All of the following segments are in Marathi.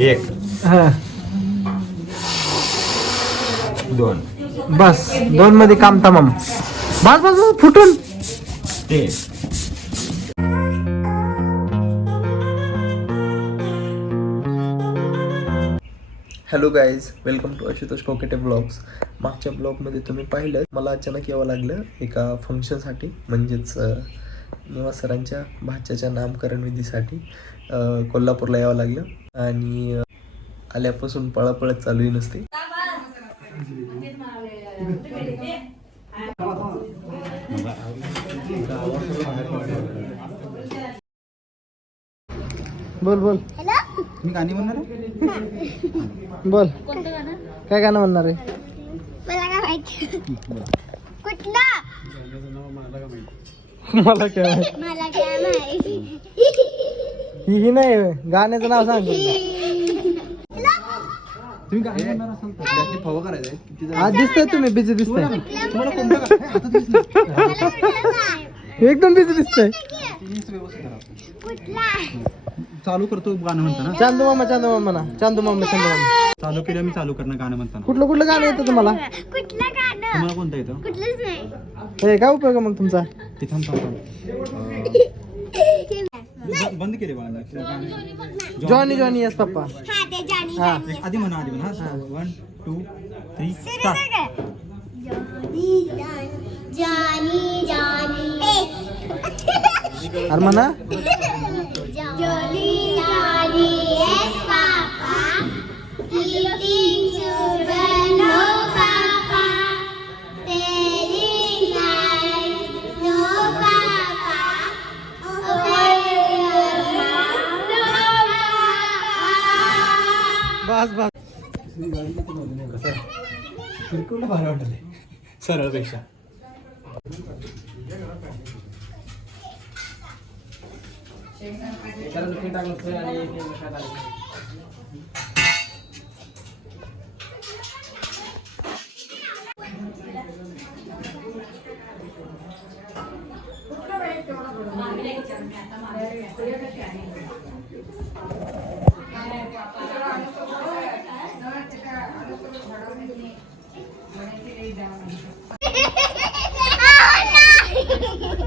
एक. हा. दोन. बस दोन मध्ये काम तमाम. बस बस बस, फुटून. Hello guys welcome to Ashutosh Kokate blogs मागच्या ब्लॉगमध्ये तुम्ही पाहिलं मला अचानक यावं लागलं एका फंक्शनसाठी म्हणजेच निवास सरांच्या भाच्याच्या नामकरण विधीसाठी अ, कोल्हापूरला यावं लागलं आणि आल्यापासून पळापळत चालू नसते. बोल बोल. मी गाणी म्हणणार आहे? बोल. कोणतं गाणं? काय गाणं म्हणणार आहे? मला काय माहिती? कुठला? मला काय माहीत. मला काय माहिती? ही ही नाही गाण्याचं नाव सांग. तुम्ही गाणी म्हणणार असाल तर. त्याची फवा करायचं आहे किती आज दिसतंय तुम्ही बिझी दिसतंय. तुम्हाला कोणतं आता एकदम बिझी दिसतंय तीच व्यवस्थित करा. कुठला चालू करतो गाणं म्हणताना. चांदू मामा चांदू मामा ना चांदू मामा चांदू मामा. चालू केलं मी चालू करणार गाणं म्हणताना. कुठलं कुठलं गाणं येतं तुम्हाला? कुठलं गाणं? तुम्हाला कोणतं येतं? कुठलंच नाही. हे काय उपयोग आहे मग तुमचा? ते थांब थांब थांब. बंद केले बाळा गाणं. जॉनी जॉनी यस पप्पा हा ते जॉनी हा एक आधी म्हणा आधी म्हणा हा one two three start Johnny Johnny अरे म्हणा जानी सरळपेक्षा. टाकलं आणि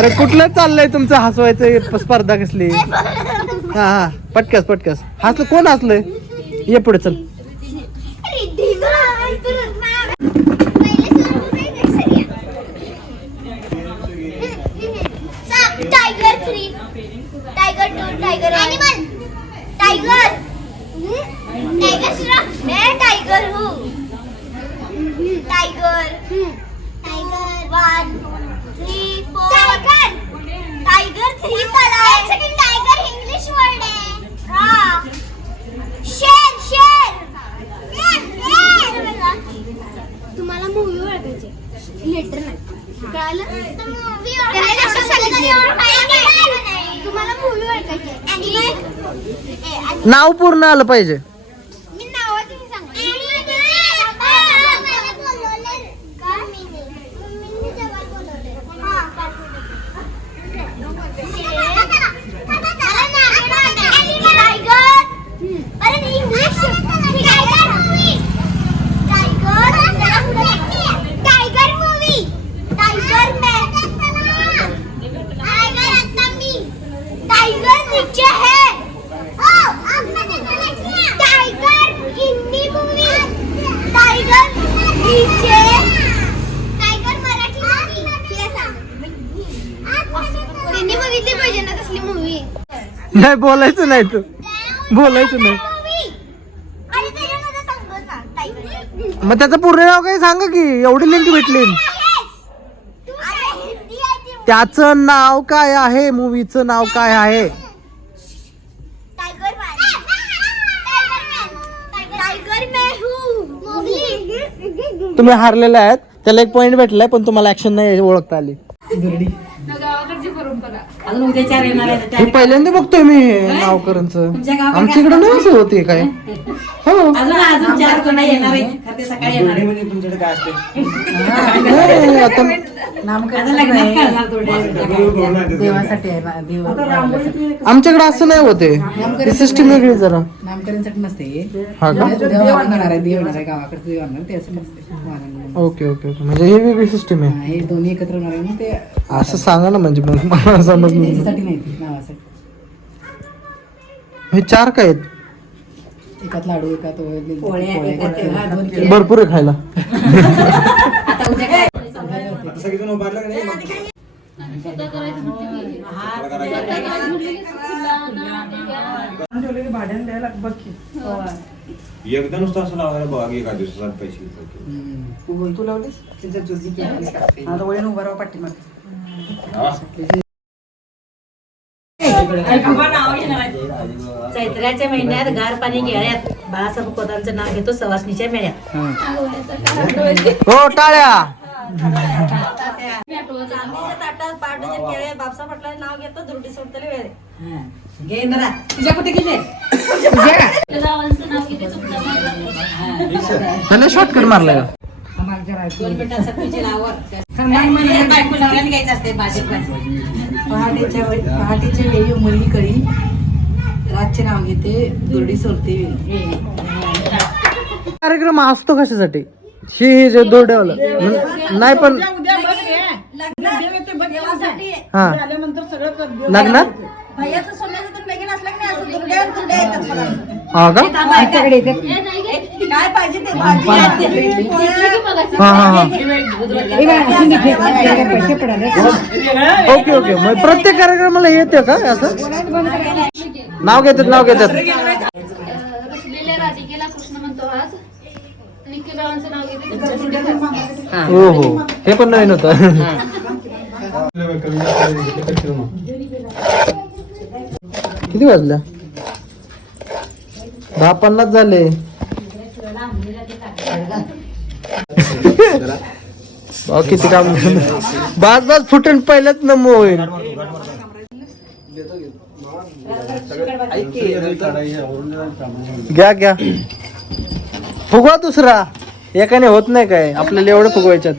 अरे कुठलं चाललंय तुमचं हसवायचं स्पर्धा कसली? हा हा. पटकस पटकस. हसलं कोण हसलंय? ये पुढे चल. नाव पूर्ण आलं पाहिजे. नाही बोलायचं नाही तू. बोलायचं नाही. मग त्याचं पूर्ण नाव काय सांगा की एवढी लिंक भेटली. त्याचं नाव काय आहे? मूवीचं नाव काय आहे? तुम्ही हारलेले आहेत. त्याला एक पॉइंट भेटलाय पण तुम्हाला ऍक्शन नाही ओळखता आली. अजून उद्या चार येणार आहे हे पहिल्यांदा बघतोय मी नावकरांचं. आमच्या इकडे नाही असं होते काय? हो. अजून अजून चार कोण येणार आहे खरं ते सकाळी येणार आहे. म्हणजे तुमच्याकडे काय असते नाही, आता आता लग्नात करणार थोडे. देवासाठी आहे देव आमच्याकडे असं नाही होते सिस्टीम वेगळी जरा. नामकरणसाठी नसते. हा का? देव आणणार आहे देव येणार आहे गावाकडे देव आणणार त्यासाठी नसते. वाहनांना. Okay okay okay. म्हणजे ही वेगळी सिस्टीम आहे. हा, हे दोन्ही एकत्र होणार आहे ना ते असं सांगा ना म्हणजे मग मला समज त्याच्यासाठी नाही ते नावासाठी. हे चार काय आहेत? एकात लाडू एकात पोळ्या, पोळ्या, एकात एकात तेव्हा दोन केळी. भरपूर आहे खायला. आता उद्या काय? आता सगळेजण उभारलं का नाही मग एकदा नुसतं असं लावायला बघा की एका दिवसात पैसे हम्म. तू लावलीस. आता वळण उभा राहा पाठीमागे चैत्राच्या महिन्यात गार पाणी घेण्यात बाळासाहेब कोतांचं नाव घेतो सवासणीच्या मेळ्यात. हो टाळ्या. बापसा पटला नाव घेतो दुर्डी सोडतले वेळे घे इंद्रा तुझ्या कुठे गेले त्याला शॉर्टकट मारलाय दोन बायको घ्यायचं असते भाजप पहाटेच्या वेळी पहाटेच्या वेळी उमरली कळी रातचे नाव घेते दुर्डी सोडते. कार्यक्रम असतो कशासाठी? ही जे दोरड्यावाला. म्हणजे- नाही पण हा. लग्नात? भैयाचं सोन्याचं तर लगीन असलं की नाही असं दुर्ड्या दुर्ड्या येतात मला. हा का काय पाहिजे ते भाजी हा हा हा पैसे पडाले ओके ओके मग प्रत्येक कार्यक्रमाला येते का असं नाव घेतात नाव घेतात रचलेल्या राधिकेला कृष्ण म्हणतो आज निखिल रावांचं नाव घेते हो हो हे पण नवीन होतं किती वाजल्या दहा पन्नास झाले. भाऊ किती काम बाज बाज फुटून पहिल्याच नमो होईल. घ्या घ्या. फुगवा दुसरा. एकाने होत नाही काय? आपल्याला एवढं फुगवायच्यात.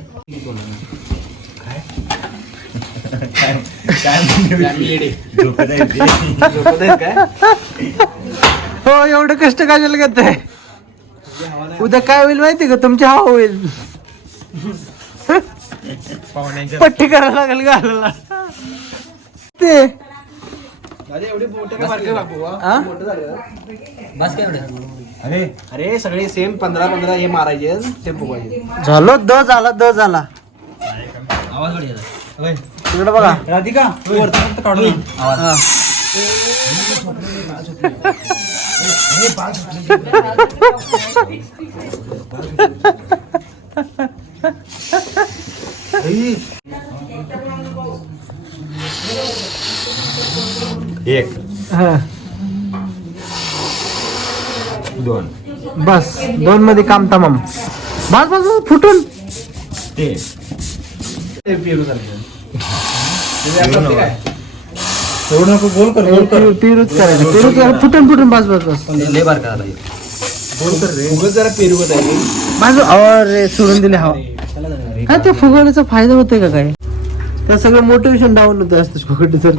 हो एवढं कष्ट काजल घेत आहे उद्या काय होईल माहिती का? तुमची हवा होईल. पट्टी करायला लागेल घालायला. ते. हा? अरे. अरे सगळे सेम पंधरा पंधरा हे मारायचे सेम झालो द झाला द झाला. तिकडे बघा. राधिका तू वरती फक्त काढून. हा. एक. हा. दोन. बस दोन मध्ये काम तमाम. बस बस बस, फुटून. ते पेरू एवढं नको गोल कर गोल कर. पेरूच करायचं. पेरूच करायचं. फुटून फुटून बस बस बस. लय बार करायला गोल कर रे. उगाच जरा पेरू आहे माझं अरे सोडून दिले हवा काय ते फुगवण्याचा फायदा होतोय का काय? त्या सगळं मोटिवेशन डाऊन होतं असतं फुगट सर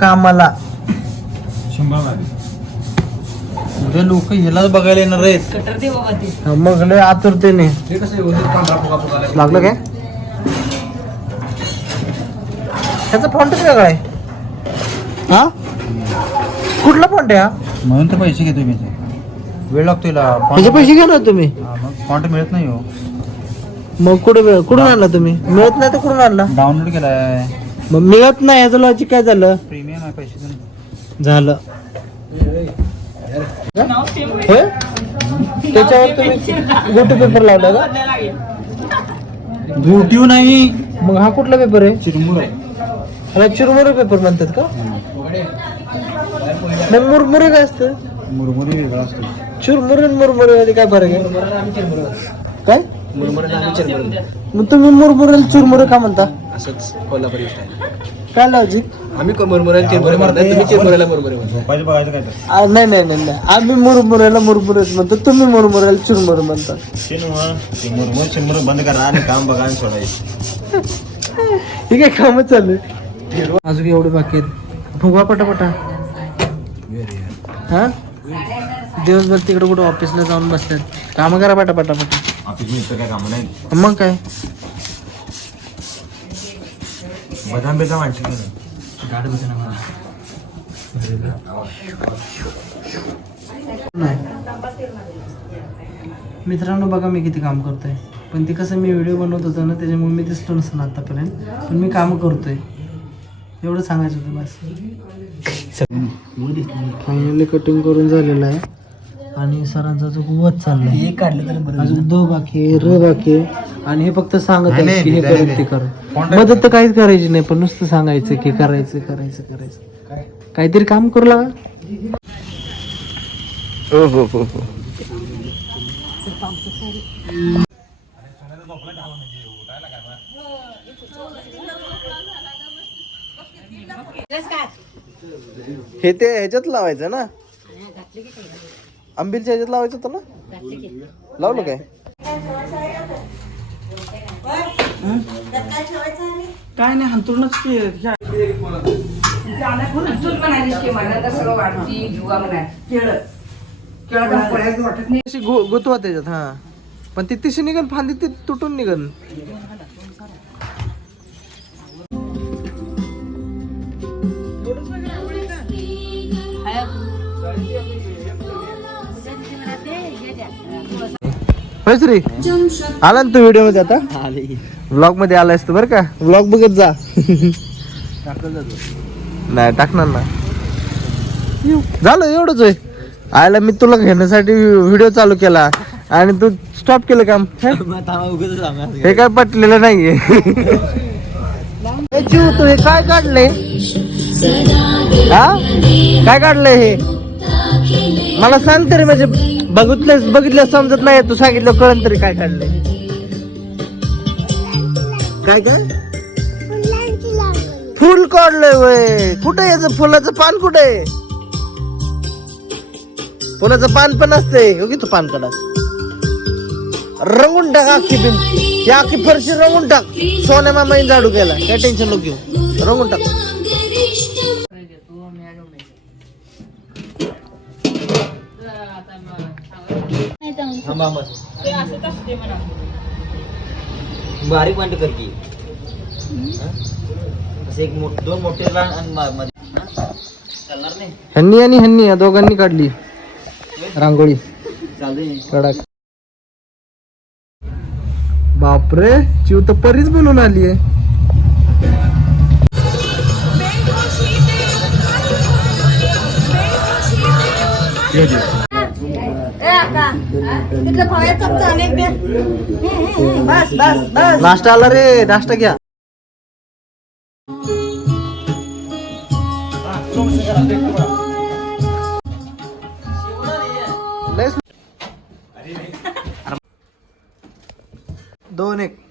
कामाला. उद्या लोक ह्याला बघायला येणार आहेत. हा, मग लय आतुरतेने. लागलं काय? त्याचा फॉन्टच वेगळा आहे? हा? कुठला फॉन्ट आहे हा? म्हणून तर पैसे घेतो मी वेळ लागतो त्याचे पैसे ना तुम्ही? मग फॉन्ट मिळत नाही हो. मग कुठे कुठून आणला तुम्ही? मिळत नाही तर कुठून आणला? डाउनलोड केलाय. मग मिळत नाही याचं लॉजिक काय झालं? प्रीमियम आहे पैसे झालं. हे? त्याच्यावर तुम्ही गोटी पेपर लावला का? गोटीव नाही. मग हा कुठला पेपर आहे? चिरमुर आहे. ह्याला चिरमुरे पेपर म्हणतात का? मग मुरमुरे काय असतं? मुरमुरी वेगळा असतो. चुरमुरे आणि मुरमुरे मध्ये काय फरक आहे? काय? मग तुम्ही मुरमुरेला चुरमुरे का म्हणता? असंच कोल्हापुरी काय लॉजिक आम्ही मुरमुऱ्या चिरमुरे म्हणतात तुम्ही चिरमुऱ्याला मुरमुरे म्हणता. नाही नाही नाही नाही. आम्ही मुरमुऱ्याला मुरमुरेच म्हणतो. तुम्ही मुरमुऱ्याला चुरमुरे म्हणता. मुरमुर चिरमुर बंद करा आणि काम बघा आणि सोडायचं हे काय काम चालू आहे? अजून एवढे बाकी आहेत. फुगवा पटापटा. हा? दिवसभर तिकडे कुठं ऑफिसला जाऊन बसतात कामं करा पटा पटापटा. ऑफिस मिळतं काय काम नाही मग काय? बदाम बेदाम नाही? मित्रांनो बघा मी किती काम करतोय. पण ते कसं मी व्हिडिओ बनवत होतो ना त्याच्यामुळे मी दिसलो नसतं आतापर्यंत. पण मी काम करतोय. एवढं सांगायचं होतं बस. फायनली कटिंग करून झालेलं आहे. आणि सरांचा जो वध चाललाय काढलं तर बरं अजून द बाकी आहे, र बाकी आहे. आणि हे फक्त सांगत आहे की हे करेल ते कर मदत तर काहीच करायची नाही पण नुसतं सांगायचं की करायचं करायचं करायचं. काहीतरी काम करू लागा. हो हो हो. हो ते ह्याच्यात लावायचं ना? आंबीलच्या ह्याच्यात लावायचं होतं ना? लावलं काय? काय नाही गु- गुतवा त्याच्यात हा. पण ती तिशी निघन फांदी ती तुटून निघन. श्री आला ना तू व्हिडिओमध्ये आता? ब्लॉगमध्ये आलायस तू बरं का? ब्लॉग बघत जा. नाही टाकणार ना. झालं एवढंच होय. आयला मी तुला घेण्यासाठी व्हिडिओ चालू केला. आणि तू स्टॉप केलं काम. हे? काय पटलेलं नाहीये. तू हे काय काढले? हा? काय काढलंय हे? मला सांग तरी म्हणजे बघितलं बघितलं समजत नाही. तू सांगितलं कळण तरी काय काढलंय. काय काय? फुल काढलंय वय. कुठे याचं? फुलाचं पान कुठे? फुलाचं पान पण असते हो की तू पान काढा रंगून टाक अख्खी बिन. ही अख्खी फरशी रंगून टाक. सोन्या मामाने झाडू केला काय टेन्शन नको घेऊ. रंगून टाक. बारीक वांट कर की. असं एक मोठ दोन मोठे लहान आणि मा- मध्ये. हा? चालणार नाही. ह्यांनी आणि ह्यांनी या दोघांनी काढली. रांगोळी. चालते कडक. बापरे चिव तर परीच बनवून आली बस बस बस. नाश्ता आला रे नाश्ता घ्या. दोन एक.